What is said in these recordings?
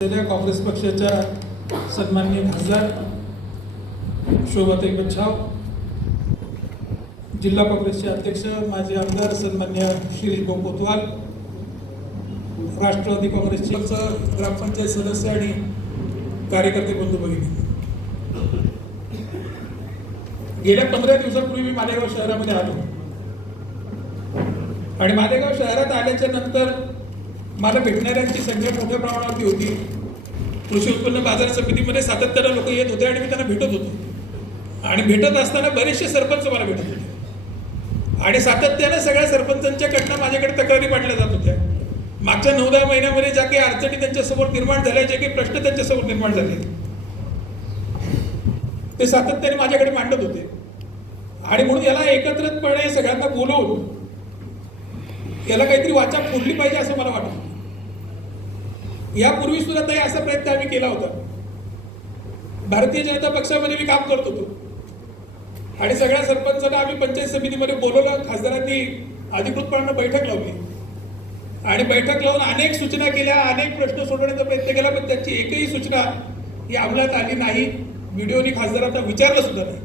काँग्रेस पक्षाच्या सन्माननीय खासदार शोभाताई बच्छाव जिल्हा काँग्रेसचे अध्यक्ष माजी आमदार सन्मान्य शिरीष भाऊ कोतवाल राष्ट्रवादी काँग्रेसचे ग्रामपंचायत सदस्य आणि कार्यकर्ते बंधू भगिनी. गेल्या पंधरा दिवसापूर्वी मी मालेगाव शहरामध्ये आलो. आणि मालेगाव शहरात आल्याच्यानंतर मला भेटणाऱ्यांची संख्या मोठ्या प्रमाणावरती होती. कृषी उत्पन्न बाजार समितीमध्ये सातत्यानं लोक येत होते आणि मी त्यांना भेटत होतो. आणि भेटत असताना बरेचसे सरपंच मला भेटत होते. आणि सातत्यानं सगळ्या सरपंचांच्याकडनं माझ्याकडे तक्रारी मांडल्या जात होत्या. मागच्या नऊ दहा महिन्यामध्ये ज्या काही अडचणी त्यांच्यासमोर निर्माण झाल्या जे काही प्रश्न त्यांच्यासमोर निर्माण झाले ते सातत्याने माझ्याकडे मांडत होते. आणि म्हणून याला एकत्रितपणे सगळ्यांना बोलवून याला काहीतरी वाचा फोडली पाहिजे असं मला वाटतं. यापूर्वी सुद्धा ताई असा प्रयत्न आम्ही केला होता. भारतीय जनता पक्षामध्ये मी काम करत होतो. आणि सगळ्या सरपंचांना आम्ही पंचायत समितीमध्ये बोलवलं खासदारांनी अधिकृतपणानं बैठक लावली. आणि बैठक लावून अनेक सूचना केल्या अनेक प्रश्न सोडवण्याचा प्रयत्न केला पण त्याची एकही सूचना ही अंमलात आली नाही. व्हिडिओनी खासदारांना विचारलं सुद्धा नाही.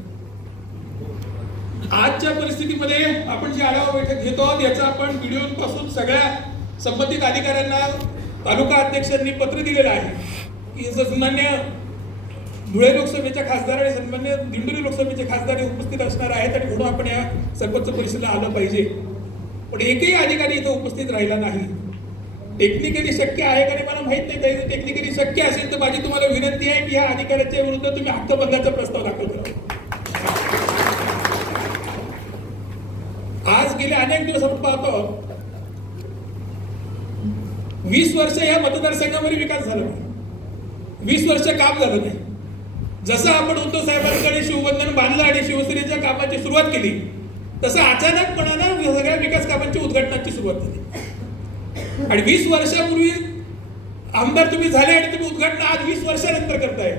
आजच्या परिस्थितीमध्ये आपण जी आढावा बैठक घेतो आहोत याचा आपण व्हिडिओपासून सगळ्या संबंधित अधिकाऱ्यांना तालुका अध्यक्षांनी पत्र दिलेलं आहे. की सन्मान्य धुळे लोकसभेच्या खासदार आणि सन्मान्य दिंडोरी लोकसभेचे खासदार हे उपस्थित असणार आहेत आणि म्हणून आपण या सरपंच परिषदेला आलं पाहिजे. पण एकही अधिकारी इथं उपस्थित राहिला नाही. टेक्निकली शक्य आहे का नाही मला माहीत नाही. काही टेक्निकली शक्य असेल तर माझी तुम्हाला विनंती आहे की या अधिकाऱ्याच्या विरुद्ध तुम्ही हक्कभंगाचा प्रस्ताव दाखल करा. आज गेले अनेक दिवस आपण पाहतो वीस वर्ष या मतदारसंघामध्ये विकास झाला नाही. वीस वर्ष काम झालं नाही. जसं आपण उद्धव साहेबांकडे शिवबंधन बांधलं आणि शिवसेनेच्या कामाची सुरुवात केली तसं अचानकपणानं सगळ्या विकास कामांची उद्घाटनाची सुरुवात झाली. आणि वीस वर्षापूर्वी आमदार तुम्ही झाले आणि तुम्ही उद्घाटन आज वीस वर्षानंतर करताय.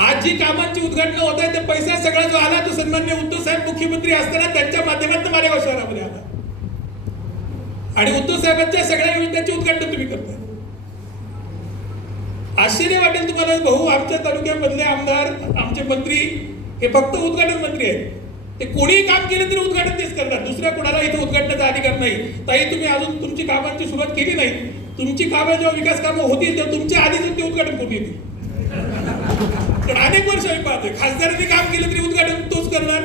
आज जी कामांची उद्घाटन होत आहे ते पैसा सगळा जो आला तो सन्मान्य उद्धव साहेब मुख्यमंत्री असताना त्यांच्या माध्यमातून मालेगाव शहरामध्ये आला. आणि उद्धव साहेबांच्या सगळ्या योजनांचे उद्घाटन तुम्ही करता आश्चर्य वाटेल तुम्हाला भाऊ आमच्या तालुक्यामधले आमदार आमचे मंत्री हे फक्त उद्घाटन मंत्री आहेत. ते कोणीही काम केलं तरी उद्घाटन तेच करणार. दुसऱ्या कोणाला इथे उद्घाटनाचा अधिकार नाही. ताई तुम्ही अजून तुमची कामांची सुरुवात केली नाही. तुमची कामं जेव्हा विकास कामं होतील तेव्हा तुमच्या आधीच ते उद्घाटन करून येतील. पण अनेक वर्ष आम्ही पाहतोय. खासदारांनी काम केलं तरी उद्घाटन तोच करणार.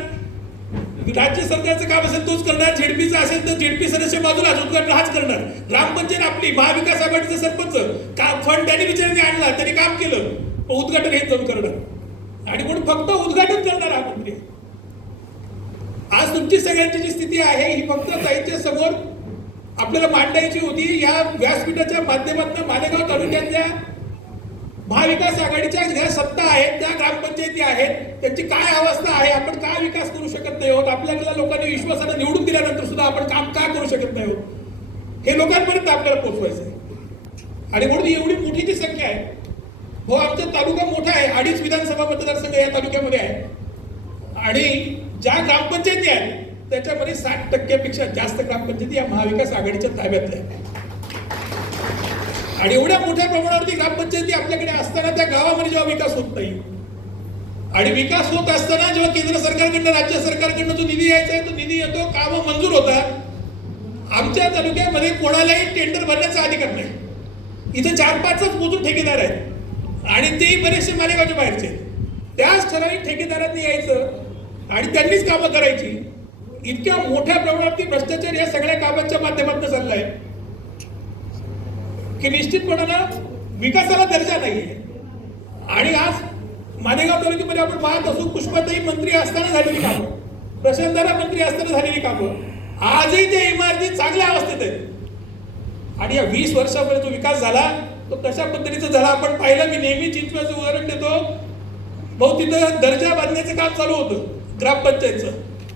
राज्य सरकारचं काम असेल तोच करणार झेडपीचं असेल तर झेडपी सदस्य बाजूलाच उद्घाटन हाच करणार? ग्रामपंचायत आपली महाविकास आघाडीचं सरपंच का फंड त्यांनी विचारांनी आणला त्यांनी काम केलं उद्घाटन हेच जाऊन करणार. आणि म्हणून फक्त उद्घाटन करणार हा मंत्री. आज तुमची सगळ्यांची जी स्थिती आहे ही फक्त ताईच्या समोर आपल्याला मांडायची होती. या व्यासपीठाच्या माध्यमातून मालेगाव तालुक्यातल्या महाविकास आघाडीच्या ज्या सत्ता आहेत त्या ग्रामपंचायती आहेत त्यांची काय अवस्था आहे आपण काय विकास करू शकत नाही आहोत? आपल्याला लोकांनी विश्वासानं निवडून दिल्यानंतर सुद्धा आपण काम का करू शकत नाही आहोत? हे लोकांपर्यंत आपल्याला पोहोचवायचं आहे. आणि म्हणून एवढी मोठी जी संख्या आहे. हो आमचा तालुका मोठा आहे. अडीच विधानसभा मतदारसंघ या तालुक्यामध्ये आहे. आणि ज्या ग्रामपंचायती आहेत त्याच्यामध्ये साठ टक्क्यापेक्षा जास्त ग्रामपंचायती या महाविकास आघाडीच्या ताब्यातल्या आहेत. आणि एवढ्या मोठ्या प्रमाणावरती ग्रामपंचायती आपल्याकडे असताना त्या गावामध्ये जेव्हा विकास होत नाही. आणि विकास होत असताना जेव्हा केंद्र सरकारकडनं राज्य सरकारकडनं जो निधी यायचा आहे तो निधी येतो कामं मंजूर होतात. आमच्या तालुक्यामध्ये कोणालाही टेंडर भरण्याचा अधिकार नाही. इथे चार पाचच मोजून ठेकेदार आहेत. आणि तेही बरेचसे मालेगावच्या बाहेरचे त्याच ठराविक ठेकेदारांनी यायचं आणि त्यांनीच कामं करायची. इतक्या मोठ्या प्रमाणावरती भ्रष्टाचार या सगळ्या कामांच्या माध्यमातून चाललाय. की निश्चितपणानं विकासाला दर्जा नाही आहे आणि आज मालेगाव तालुक्यामध्ये आपण पाहत असू पुष्पाताई मंत्री असताना झालेली कामं. प्रशांतारा मंत्री असताना झालेली कामं. आजही त्या इमारती चांगल्या अवस्थेत आहेत. आणि या वीस वर्षामध्ये जो विकास झाला तो कशा पद्धतीचा झाला आपण पाहिलं मी नेहमी चिंचव्याचं उदाहरण देतो. भाऊ तिथं दर्जा बांधण्याचं काम चालू होतं ग्रामपंचायतचं.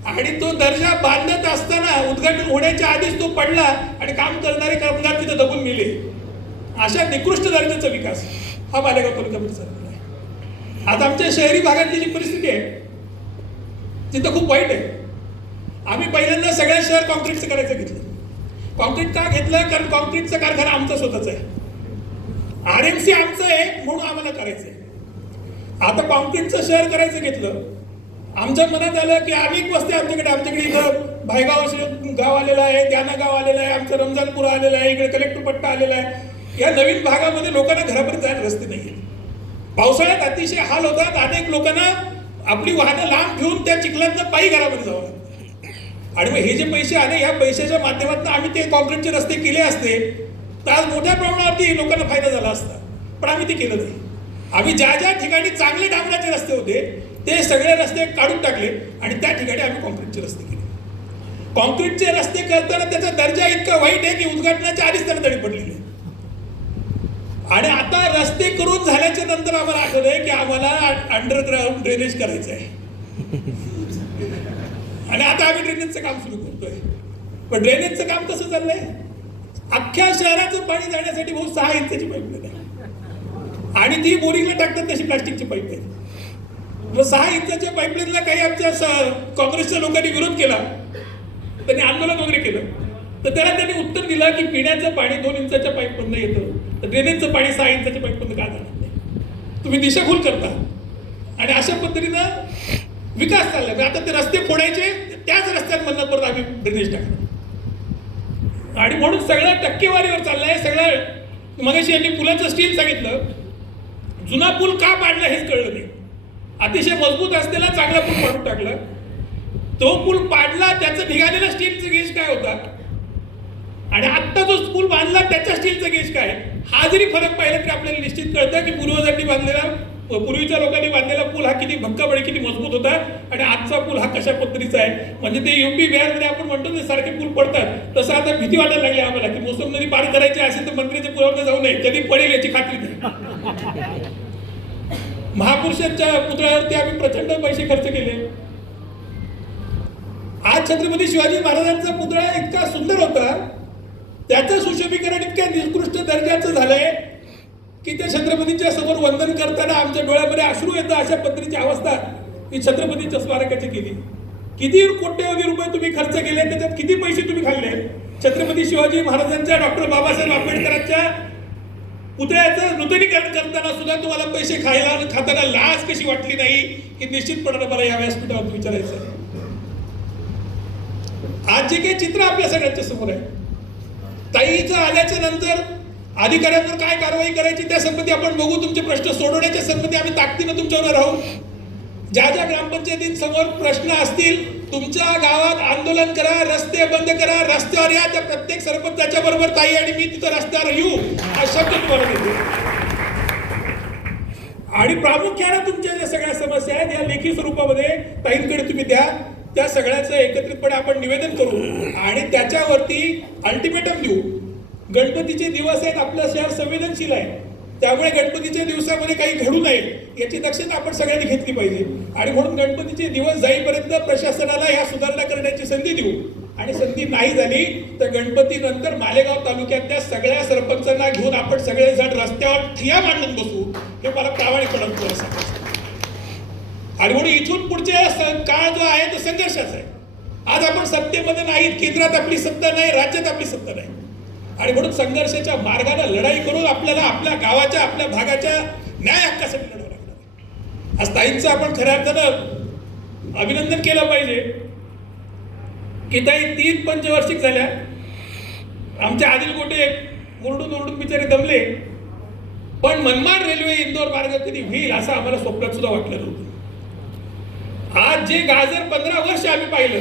आणि तो दर्जा बांधत असताना उद्घाटन होण्याच्या आधीच तो पडला आणि काम करणारे कामगार तिथं दबून गेले. अशा निकृष्ट दर्जाचा विकास हा मालेगाव तालुक्यामध्ये चाललेला आहे. आता आमच्या शहरी भागातली जी परिस्थिती आहे तिथं खूप वाईट आहे. आम्ही पहिल्यांदा सगळ्या शहर कॉन्क्रीटचं करायचं घेतलं. कॉन्क्रीट का घेतलं? कारण कॉन्क्रीटचा कारखाना आमचा स्वतःचा आहे. आर एम सी आमचं आहे म्हणून आम्हाला करायचं आहे. आता कॉन्क्रीटचं शहर करायचं घेतलं आमच्या मनात आलं की अनेक वस्ती आमच्याकडे आमच्याकडे इथं भायगाव शे- गाव आलेलं आहे त्याना गाव आलेलं आहे आमचं रमजानपूर आलेलं आहे इकडे कलेक्टर पट्टा आलेला आहे. या नवीन भागामध्ये लोकांना घरापर्यंत जायला रस्ते नाही आहेत पावसाळ्यात अतिशय हाल होतात. अनेक लोकांना आपली वाहनं लांब ठेवून त्या चिखलातनं पायी घरामध्ये जावं लागतं. आणि मग हे जे पैसे आले ह्या पैशाच्या माध्यमातून आम्ही ते कॉन्क्रीटचे रस्ते केले असते तर आज मोठ्या प्रमाणावरती लोकांना फायदा झाला असता. पण आम्ही ते केलं नाही. आम्ही ज्या ज्या ठिकाणी चांगले डांबराचे रस्ते होते ते सगळे रस्ते काढून टाकले आणि त्या ठिकाणी आम्ही कॉन्क्रीटचे रस्ते केले. कॉन्क्रीटचे रस्ते करताना त्याचा दर्जा इतका वाईट आहे की उद्घाटनाच्या आधीच त्यांना तडी पडलेली आहे. आणि आता रस्ते करून झाल्याच्यानंतर आम्हाला आठवलंय की आम्हाला अंडरग्राऊंड ड्रेनेज करायचं आहे आणि आता आम्ही ड्रेनेजचं काम सुरू करतोय. पण ड्रेनेजचं काम कसं चाललंय. अख्ख्या शहराचं पाणी जाण्यासाठी भाऊ सहा इंचाची पाईपलाईन आहे आणि ती बोरिंगला टाकतात तशी प्लास्टिकची पाईप आहे मग सहा इंचाच्या पाईपलाईनला काही आमच्या स- काँग्रेसच्या लोकांनी विरोध केला. त्यांनी आंदोलन वगैरे केलं. तर त्याला त्यांनी उत्तर दिलं की पिण्याचं पाणी दोन इंचाच्या पाईपमधनं येतं. तर ड्रेनेजचं पाणी सहा इंचाच्या पाईपमधनं का जाणार नाही. तुम्ही दिशाभूल करता. आणि अशा पद्धतीनं विकास चालला आता ते रस्ते फोडायचे त्याच रस्त्यांमधनं परत आम्ही ड्रेनेज टाकणार. आणि म्हणून सगळं टक्केवारीवर चाललंय. सगळं मगाशी यांनी पुलाचं स्टील सांगितलं. जुना पूल का पाडला हेच कळलं नाही. अतिशय मजबूत असलेला चांगला पूल पाडून टाकला. तो पूल पाडला त्याचं निघालेला स्टीलचं गेज काय होता? आणि आत्ता जो पूल बांधला त्याच्या स्टीलचं गेज काय? हा जरी फरक पाहिला तरी आपल्याला निश्चित कळतं की पूर्वजांनी बांधलेला पूर्वीच्या लोकांनी बांधलेला पूल हा किती भक्कम किती मजबूत होता आणि आजचा पूल हा कशा पद्धतीचा आहे? म्हणजे ते युपी बिहारमध्ये आपण म्हणतो ते सारखे पूल पडतात तसं आता भीती वाटायला लागली आम्हाला की मोसम नदी पार करायची असेल तर मंत्र्याच्या पुलावर जाऊ नये कधी पडेल याची खात्री नाही. महापुरुषांच्या पुतळ्यावरती आम्ही प्रचंड पैसे खर्च केले. आज छत्रपती शिवाजी महाराजांचा पुतळा इतका सुंदर होता त्याचं सुशोभीकरण इतक्या निकृष्ट दर्जाचं छत्रपतीच्या समोर वंदन करताना आमच्या डोळ्यामध्ये अश्रू येतं अशा पद्धतीची अवस्था ही छत्रपतीच्या स्मारकाची केली. किती कोट्यवधी रुपये तुम्ही खर्च केले त्याच्यात किती पैसे तुम्ही खाल्ले? छत्रपती शिवाजी महाराजांच्या डॉक्टर बाबासाहेब आंबेडकरांच्या पुतळ्याचं नूतनीकरण करताना सुद्धा तुम्हाला पैसे खायला खाताना लाज कशी वाटली नाही हे निश्चितपणानं मला या व्यासपीठावर विचारायचं आज जे काही चित्र आपल्या सगळ्यांच्या समोर आहे ताईचं आल्याच्यानंतर अधिकाऱ्यांवर काय कारवाई करायची त्या संबंधी आपण बघू. तुमचे प्रश्न सोडवण्याच्या संबंधी आम्ही ताकदीनं तुमच्यावर राहू. ज्या ज्या ग्रामपंचायतींसमोर प्रश्न असतील तुमच्या गावात आंदोलन करा रस्ते बंद करा रस्त्यावर या त्या प्रत्येक सरपंचाच्या बरोबर ताई आणि मी तिथं रस्त्यावर येऊ हा शब्द तुम्हाला देतो. आणि प्रामुख्यानं तुमच्या ज्या सगळ्या समस्या आहेत या लेखी स्वरूपामध्ये ताईंकडे तुम्ही द्या. त्या सगळ्याचं एकत्रितपणे आपण निवेदन करू. आणि त्याच्यावरती अल्टिमेटम देऊ. गणपतीचे दिवस आहेत आपलं शहर संवेदनशील आहे. त्यामुळे गणपतीच्या दिवसामध्ये काही घडू नये याची दक्षता आपण सगळ्यांनी घेतली पाहिजे. आणि म्हणून गणपतीचे दिवस जाईपर्यंत प्रशासनाला ह्या सुधारणा करण्याची संधी देऊ. आणि संधी नाही झाली तर गणपती नंतर मालेगाव तालुक्यातल्या सगळ्या सरपंचांना घेऊन आपण सगळेजण रस्त्यावर ठिया मांडून बसू हे मला प्रामाणिकपणे तुला सांगायचं आणि म्हणून इथून पुढचे काळ जो आहे तो संघर्षाचा आहे. आज आपण सत्तेमध्ये नाहीत केंद्रात आपली सत्ता नाही राज्यात आपली सत्ता नाही. आणि म्हणून संघर्षाच्या मार्गाने लढाई करून आपल्याला आपल्या गावाच्या आपल्या भागाच्या न्याय हक्कासाठी लढावं लागणार आज ताईंचं आपण खऱ्या अर्थानं अभिनंदन केलं पाहिजे की ताई तीन पंचवार्षिक झाल्या. आमच्या आदिल गोटे ओरडून ओरडून बिचारे दमले. पण मनमाड रेल्वे इंदोर मार्ग कधी होईल असं आम्हाला स्वप्नात सुद्धा वाटलं नव्हतं. आज जे गाजर पंधरा वर्ष आम्ही पाहिलं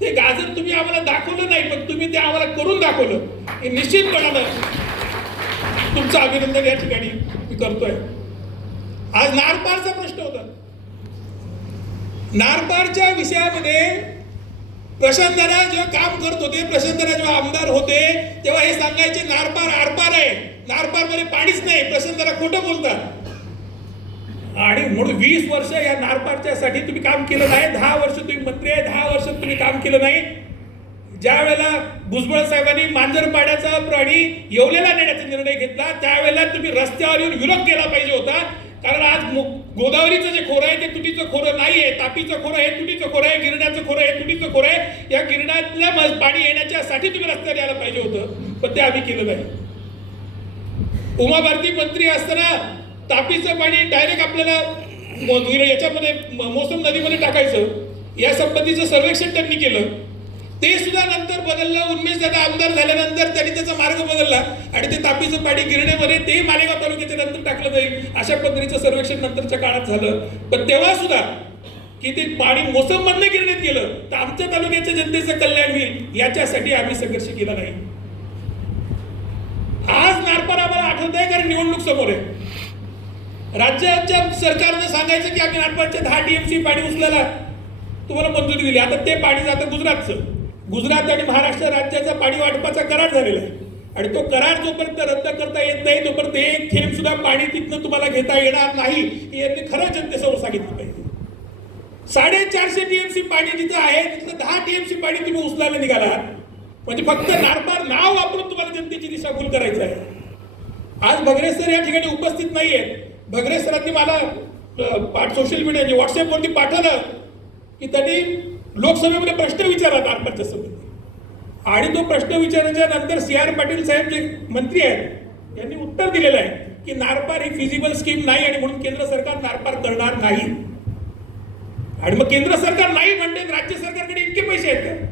ते गाजर तुम्ही आम्हाला दाखवलं नाही पण तुम्ही ते आम्हाला करून दाखवलं. हे निश्चितपणानं तुमचं अभिनंदन या ठिकाणी मी करतोय. आज नारपारचा प्रश्न होता. नारपारच्या विषयामध्ये प्रशांत जेव्हा काम करत होते प्रशांत जेव्हा आमदार होते तेव्हा हे सांगायचे नारपार आरपार आहे. नारपारमध्ये पाणीच नाही. प्रशांत खोटं बोलतात. आणि म्हणून वीस वर्ष या नारपारच्यासाठी तुम्ही काम केलं नाही. दहा वर्ष तुम्ही मंत्री आहे दहा वर्ष तुम्ही काम केलं नाही. ज्या वेळेला भुजबळ साहेबांनी मांजरपाड्याचा प्राणी येवलेला नेण्याचा निर्णय घेतला त्यावेळेला तुम्ही रस्त्यावर येऊन विरोध केला पाहिजे होता. कारण आज गोदावरीचं जे खोरं आहे ते तुटीचं खोरं नाही आहे तापीचं खोरं आहे तुटीचं खोरं आहे गिरण्याचं खोरं आहे तुटीचं खोरं आहे. या गिरण्यातल्या पाणी येण्याच्यासाठी तुम्ही रस्त्यावर यायला पाहिजे होतं. पण ते आम्ही केलं नाही. उमा भारती मंत्री असताना तापीचं पाणी डायरेक्ट आपल्याला याच्यामध्ये मोसम नदीमध्ये टाकायचं. या संबंधीचं सर्वेक्षण त्यांनी केलं. ते सुद्धा नंतर बदललं. उन्मेष दादा आमदार झाल्यानंतर त्यांनी त्याचा मार्ग बदलला आणि ते तापीचं पाणी गिरण्यामध्ये ते मालेगाव तालुक्याच्या नंतर टाकलं जाईल. अशा पद्धतीचं सर्वेक्षण नंतरच्या काळात झालं. पण तेव्हा सुद्धा की ते पाणी मोसम मधनं गिरण्यात गेलं तर आमच्या तालुक्याच्या जनतेचं कल्याण होईल याच्यासाठी आम्ही संघर्ष केला नाही. आज नारपार आम्हाला आठवत आहे कारण निवडणूक समोर आहे. राज्याच्या सरकारनं सांगायचं की आम्ही नागपूरच्या दहा टीएमसी पाणी उचलायला तुम्हाला मंजुरी दिली. आता ते पाणी जातं गुजरातचं. गुजरात आणि महाराष्ट्र राज्याचा पाणी वाटपाचा करार झालेला आहे. आणि तो करार जोपर्यंत रद्द करता येत नाही तोपर्यंत एक थेंब सुद्धा पाणी तिथनं तुम्हाला घेता येणार नाही हे यांनी खरं जनतेसमोर सांगितलं पाहिजे. साडेचारशे टीएमसी पाणी जिथं आहे तिथलं दहा टीएमसी पाणी तुम्ही उचलायला निघाला म्हणजे फक्त नारपार नाव वापरून तुम्हाला जनतेची दिशाभूल करायचं आहे. आज भगरे सर या ठिकाणी उपस्थित नाही आहेत बगरे सरांनी मला पाठ सोशल मीडियाचे व्हॉट्सअपवरती पाठवलं की त्यांनी लोकसभेमध्ये प्रश्न विचारला नागपूरच्या संबंधी आणि तो प्रश्न विचारल्याच्या नंतर सी आर पाटील साहेब जे मंत्री आहेत यांनी उत्तर दिलेलं आहे की नारपार ही फिजिबल स्कीम नाही आणि म्हणून केंद्र सरकार नारपार करणार नाही. आणि मग केंद्र सरकार नाही म्हणते राज्य सरकारकडे इतके पैसे आहेत का?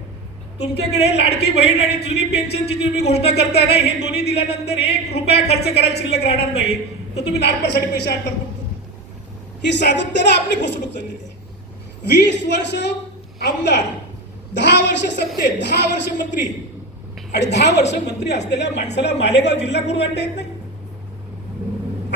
तुमच्याकडे लाडकी बहीण आणि जुनी पेन्शनची तुम्ही घोषणा करताय ना हे दोन्ही दिल्यानंतर एक रुपया खर्च करायला शिल्लक राहणार नाही. तर तुम्ही नाटकासाठी पैसे आणतात फक्त ही सातत्यानं आपली फसवणूक चाललेली आहे. वीस वर्ष आमदार दहा वर्ष सत्तेत दहा वर्ष मंत्री आणि दहा वर्ष मंत्री असलेल्या माणसाला मालेगाव जिल्हा करून आणता येत नाही?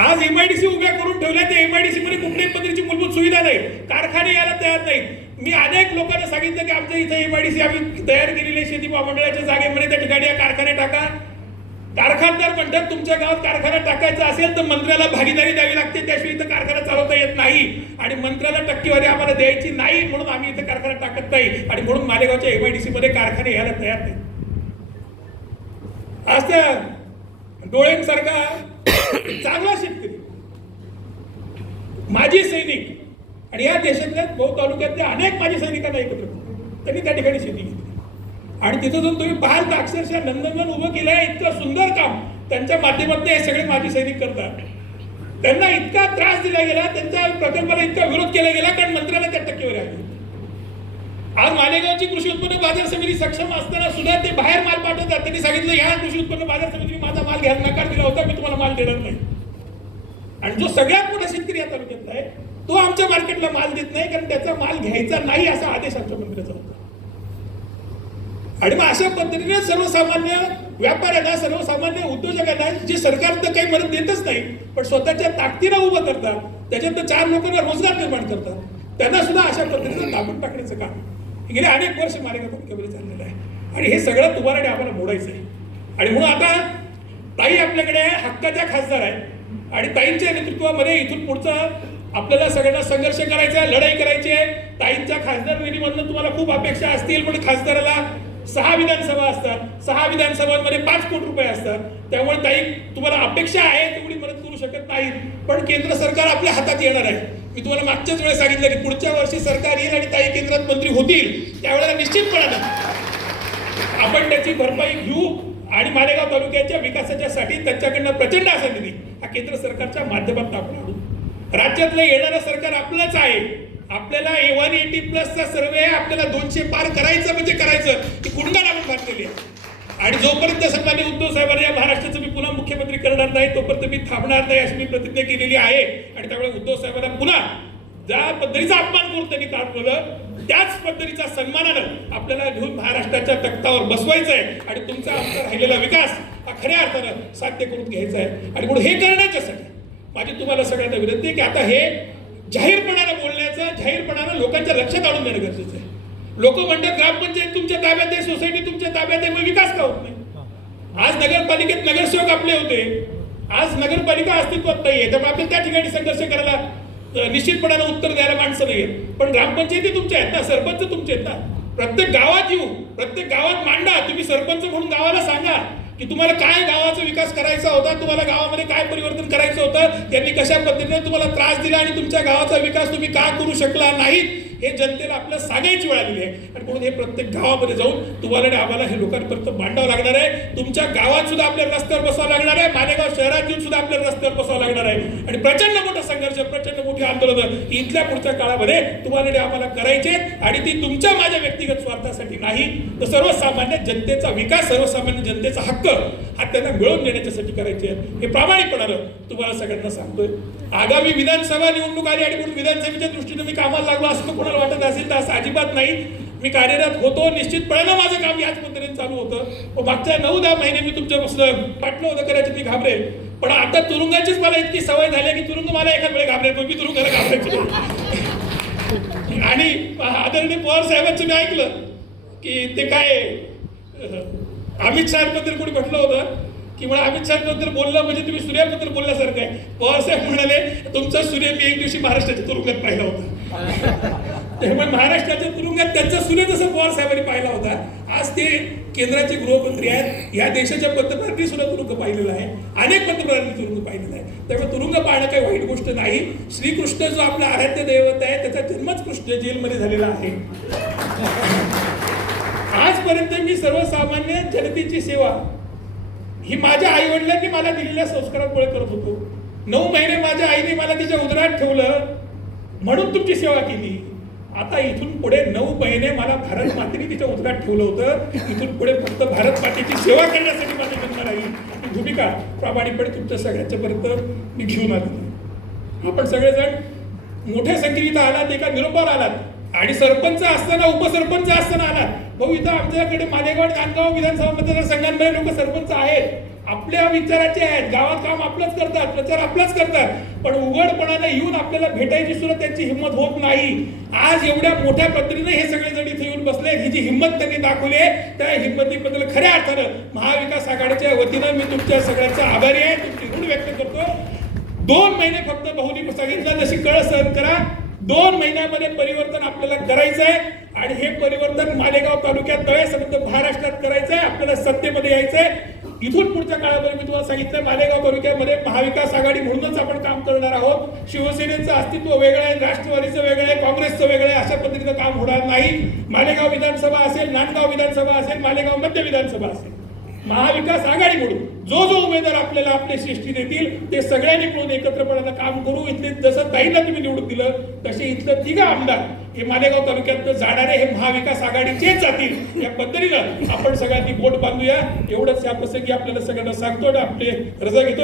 आज एमआयडीसी उभ्या करून ठेवल्या त्या एमआयडीसी मध्ये कुठल्याही पद्धतीची मूलभूत सुविधा नाही कारखाने यायला तयार नाहीत. मी अनेक लोकांना सांगितलं की आमच्या इथे एमआयडीसी आम्ही तयार केलेली आहे शेती महामंडळाच्या जागेमध्ये. त्या ठिकाणी या कारखाने टाका. कारखानदार म्हणतात तुमच्या गावात कारखाना टाकायचा असेल तर मंत्र्याला भागीदारी द्यावी लागते त्याशिवाय इथं कारखाना चालवता येत नाही. आणि मंत्र्याला टक्केवारी आम्हाला द्यायची नाही म्हणून आम्ही इथं कारखाना टाकत नाही. आणि म्हणून मालेगावच्या एमआयडीसी मध्ये कारखाने यायला तयार नाही आज त्या डोळ्यांसारखा चांगला शेतकरी माजी सैनिक आणि या देशातल्या बहु तालुक्यातल्या अनेक माजी सैनिकांना एकत्र त्यांनी त्या ठिकाणी शेती केली. आणि तिथं जाऊन तुम्ही पाहाल तर अक्षरशः नंदनवन उभं केलं आहे इतकं सुंदर काम. त्यांच्या माध्यमातून हे सगळे माजी सैनिक करतात. त्यांना इतका त्रास दिला गेला त्यांच्या प्रकल्पाला इतका विरोध केला गेला कारण मंत्र्याला त्या टक्केवर आली. आज मालेगावची कृषी उत्पन्न बाजार समिती सक्षम असताना सुद्धा ते बाहेर माल पाठवतात. त्यांनी सांगितलं या कृषी उत्पन्न बाजार समितीने माझा माल घ्यायला नकार दिला होता मी तुम्हाला माल देणार नाही. आणि जो सगळ्यात मोठा शेतकरी या तालुक्यातला आहे तो आमच्या मार्केटला माल देत नाही कारण त्याचा माल घ्यायचा नाही असा आदेश आमच्या मंत्र्याचा होता. आणि मग अशा पद्धतीने सर्वसामान्य व्यापाऱ्यांना सर्वसामान्य उद्योजकांना जे सरकार तर काही मदत देतच नाही पण स्वतःच्या ताकदीला उभं करतात त्याच्यात चार लोकांना रोजगार निर्माण करतात. त्यांना सुद्धा अशा पद्धतीनं दाबून टाकण्याचं काम. गेले अनेक वर्ष मालेगाव तालुक्यामध्ये चाललेलं आहे आणि हे सगळं तुम्हाला आम्हाला मोडायचं आहे. आणि म्हणून आता ताई आपल्याकडे हक्काच्या खासदार आहेत. आणि ताईंच्या नेतृत्वामध्ये इथून पुढचं आपल्याला सगळ्यांना संघर्ष करायचा आहे लढाई करायची आहे. ताईंच्या खासदार निधीमधनं तुम्हाला खूप अपेक्षा असतील पण खासदाराला सहा विधानसभा असतात. सहा विधानसभांमध्ये पाच कोटी रुपये असतात. त्यामुळे ताई तुम्हाला अपेक्षा आहे तेवढी मदत करू शकत नाही पण केंद्र सरकार आपल्या हातात येणार आहे. मी तुम्हाला मागच्याच वेळेस सांगितलं की पुढच्या वर्षी सरकार येईल आणि ताई केंद्रात मंत्री होतील. त्यावेळेला निश्चितपणानं आपण त्याची भरपाई घेऊ आणि मालेगाव तालुक्याच्या विकासाच्यासाठी त्यांच्याकडनं प्रचंड असा निधी हा केंद्र सरकारच्या माध्यमातून आपण आणू. राज्यातलं येणारं सरकार आपलंच आहे. आपल्याला ए वन एटी प्लसचा सर्वे आपल्याला दोनशे पार करायचं म्हणजे करायचं. ही कुंडा आपण घातलेली आहे. आणि जोपर्यंत सन्मान्य उद्धव साहेबांनी या महाराष्ट्राचं मी पुन्हा मुख्यमंत्री करणार नाही तोपर्यंत मी थांबणार नाही अशी मी प्रतिज्ञा केलेली आहे. आणि त्यामुळे उद्धव साहेबांना पुन्हा ज्या पद्धतीचा अपमान करून त्यांनी दाखवलं त्याच पद्धतीचा सन्मानानं आपल्याला घेऊन महाराष्ट्राच्या तख्तावर बसवायचं आहे. आणि तुमचा आमचा राहिलेला विकास हा खऱ्या अर्थानं साध्य करून घ्यायचा आहे. आणि म्हणून हे करण्याच्यासाठी माझी तुम्हाला सगळ्यांना विनंती आहे की आता हे जाहीरपणानं बोलण्याचं जाहीरपणानं लोकांच्या लक्षात आणून देणं गरजेचं आहे. लोक म्हणतात ग्रामपंचायत तुमच्या ताब्यात आहे सोसायटी तुमच्या ताब्यात आहे मग विकास का होत नाही? आज नगरपालिकेत नगरसेवक आपले होते. आज नगरपालिका अस्तित्वात नाहीये. तर आपल्याला त्या ठिकाणी संघर्ष करायला निश्चितपणानं उत्तर द्यायला माणसं नाही पण ग्रामपंचायती तुमच्या आहेत ना सरपंच तुमचे आहेत ना. प्रत्येक गावात येऊ प्रत्येक गावात मांडा. तुम्ही सरपंच म्हणून गावाला सांगा. की तुम्हाला काय गावाचा विकास करायचा होता तुम्हाला गावामध्ये काय परिवर्तन करायचं होतं त्यांनी कशा पद्धतीने तुम्हाला त्रास दिला आणि तुमच्या गावाचा विकास तुम्ही का करू शकला नाहीत? हे जनतेला आपल्याला सांगायची वेळ आलेली आहे. आणि म्हणून हे प्रत्येक गावामध्ये जाऊन तुम्हाला आणि आम्हाला हे लोकांपर्यंत मांडावं लागणार आहे. तुमच्या गावात सुद्धा आपल्याला रस्त्यावर बसावं लागणार आहे. मालेगाव शहरात येऊन सुद्धा आपल्याला रस्त्यावर बसावं लागणार आहे. आणि प्रचंड मोठा संघर्ष प्रचंड मोठी आंदोलन इथल्या पुढच्या काळामध्ये तुम्हाला आणि आम्हाला करायचे आणि ती तुमच्या माझ्या व्यक्तिगत स्वार्थासाठी नाही. तर सर्वसामान्य जनतेचा विकास सर्वसामान्य जनतेचा हक्क हा त्यांना मिळवून देण्याच्यासाठी करायचे हे प्रामाणिकपणानं तुम्हाला सगळ्यांना सांगतोय. आगामी विधानसभा निवडणूक आली आणि म्हणून विधानसभेच्या दृष्टीने मी कामाला लागलो असं कोणाला वाटत असेल तर असं अजिबात नाही. मी कार्यरत होतो निश्चितपणे माझं काम याच पद्धतीने चालू होतं. व मागच्या नऊ दहा महिने मी तुमच्यापासून पाटलं होतं करायचं मी घाबरेल. पण आता तुरुंगाचीच मला इतकी सवय झाली की तुरुंग मला एखाद वेळी घाबरेल मी तुरुंगाला घाबरायचो. आणि आदरणीय पवार साहेबांचं मी ऐकलं की ते काय अमित अमित शहाबद्दल कोणी म्हटलं होतं की मला अमित शहाबद्दल बोललं म्हणजे तुम्ही सूर्याबद्दल बोलल्यासारखं आहे. पवार साहेब म्हणाले तुमचा सूर्य मी एक दिवशी महाराष्ट्राच्या तुरुंगात पाहिला होता. त्यामुळे महाराष्ट्राच्या तुरुंगात त्यांचा सूर्य जसं पवार साहेबांनी पाहिला होता आज ते केंद्राचे गृहमंत्री आहेत. या देशाच्या पंतप्रधानांनी सुद्धा तुरुंग पाहिलेला आहे. अनेक पंतप्रधानांनी तुरुंग पाहिलेला आहे. त्यामुळे तुरुंग पाहणं काही वाईट गोष्ट नाही. श्रीकृष्ण जो आपला आराध्य दैवत आहे त्याचा जन्मच कृष्ण जेलमध्ये झालेला आहे. आजपर्यंत मी सर्वसामान्य जनतेची सेवा ही माझ्या आई वडिलांनी मला दिलेल्या संस्कारामुळे करत होतो. नऊ महिने माझ्या आईने मला तिच्या उदरात ठेवलं म्हणून तुमची सेवा केली. आता इथून पुढे नऊ महिने मला भारत मातेने तिच्या उदरात ठेवलं होतं. इथून पुढे फक्त भारत मातेची सेवा करण्यासाठी माझी जन्म राहील ही भूमिका प्रामाणिकपणे तुमच्या सगळ्यांच्यापर्यंत मी घेऊन आलो. आपण सगळेजण मोठ्या संख्येने इथं आलात एका निरोपावर आलात. आणि सरपंच असताना उपसरपंच असताना आलात. भाऊ इथं आमच्याकडे मालेगाव नांदगाव विधानसभा मतदारसंघांमध्ये लोक सरपंच आहेत. आपल्या विचाराचे आहेत. गावात काम आपलंच करतात प्रचार आपलाच करतात. पण उघडपणाने येऊन आपल्याला भेटायची सुद्धा त्यांची हिंमत होत नाही. आज एवढ्या मोठ्या पद्धतीने हे सगळेजण इथे येऊन बसले ही जी हिंमत त्यांनी दाखवली आहे त्या हिंमतीबद्दल खऱ्या अर्थानं महाविकास आघाडीच्या वतीनं मी तुमच्या सगळ्यांचा आभारी आहे. तुमची ऋण व्यक्त करतो. दोन महिने फक्त भाऊनी सांगितलं जशी कळ सहन करा दोन महिन्यामध्ये परिवर्तन आपल्याला करायचं आहे आणि हे परिवर्तन मालेगाव तालुक्यात तळे संपूर्ण महाराष्ट्रात करायचं आहे आपल्याला सत्तेमध्ये यायचं आहे इथून पुढच्या काळामध्ये मी तुम्हाला सांगितलं मालेगाव तालुक्यामध्ये महाविकास आघाडी म्हणूनच आपण काम करणार आहोत. शिवसेनेचं अस्तित्व वेगळं आहे राष्ट्रवादीचं वेगळं आहे काँग्रेसचं वेगळं आहे अशा पद्धतीचं काम होणार नाही. मालेगाव विधानसभा असेल नांदगाव विधानसभा असेल मालेगाव मध्य विधानसभा असेल. महाविकास आघाडी म्हणून जो जो उमेदवार आपल्याला आपले शिष्टी देतील ते सगळ्यांनी मिळून एकत्रपणानं काम करू. इथले जसं ताईला तुम्ही निवडून दिलं तसे इथलं तिघा आमदार हे मालेगाव तालुक्यात जाणारे हे महाविकास आघाडीचेच जातील. या पद्धतीनं आपण सगळ्यांनी बोट बांधूया. एवढंच या प्रसंगी आपल्याला सगळ्यांना सांगतो आणि आपले रजा घेतो.